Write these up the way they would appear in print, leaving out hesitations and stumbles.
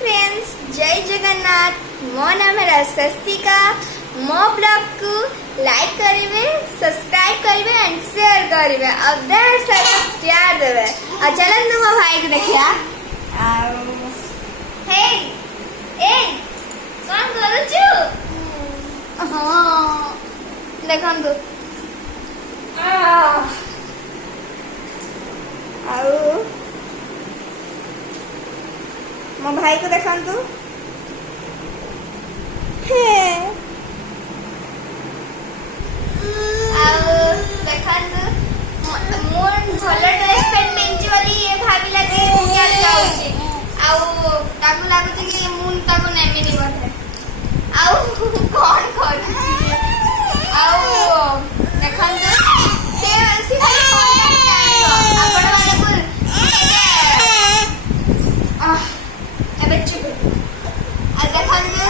Friends, जय जगन्नाथ। मो नाम है स्वस्तिका। मो ब्लॉग को लाइक करिवे, सब्सक्राइब करिवे एंड शेयर करिवे और ढेर सारा प्यार देवे। और चलन मो भाई को देखिया। हे ए कौन करूछु? हां देखन तो आओ मो भाई को देखंतु। देखंतु मोर भल ड्रेस पेंट पिंची वाली ये भाभी लगे क्या जाउची आउ ताकू लागुची कि मुन ताकू नेमिनी बोधे आउ कौन करूची आउ देखंतु से खाली फोन आपण माने को ଏବେ ଚୁପ ଆଉ ଦେଖନ୍ତୁ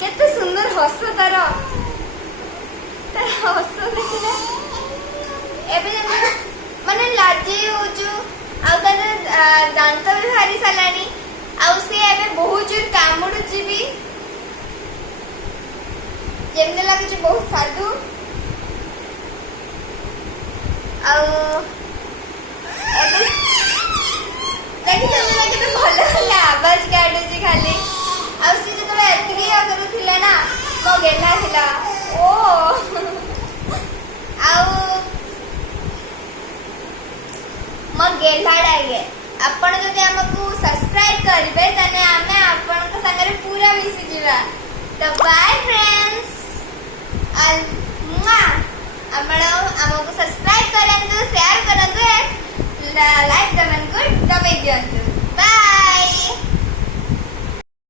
केते सुंदर हस तार हस देखिले एबे माने लाजी होजु आ दांत भी भारी सालानी आ से एबे बहुत जोर कामुडु जीबी जेमने लागे बहुत साधु आ एबे देखि तमे लागे तो भलो भलो आवाज काढु जी खाली आ से जे तमे एतकी करू थिला ना मो गेला थिला ओ आउ मो गेला डागे आपण जदि हमकु सब्सक्राइब करिवे तने हमें आपण के संगे पूरा मिसी जीवा। तो बाय फ्रेंड्स आपण हमकु सब्सक्राइब करंतु शेयर करंतु लाइक दबन को दबाई दियंतु।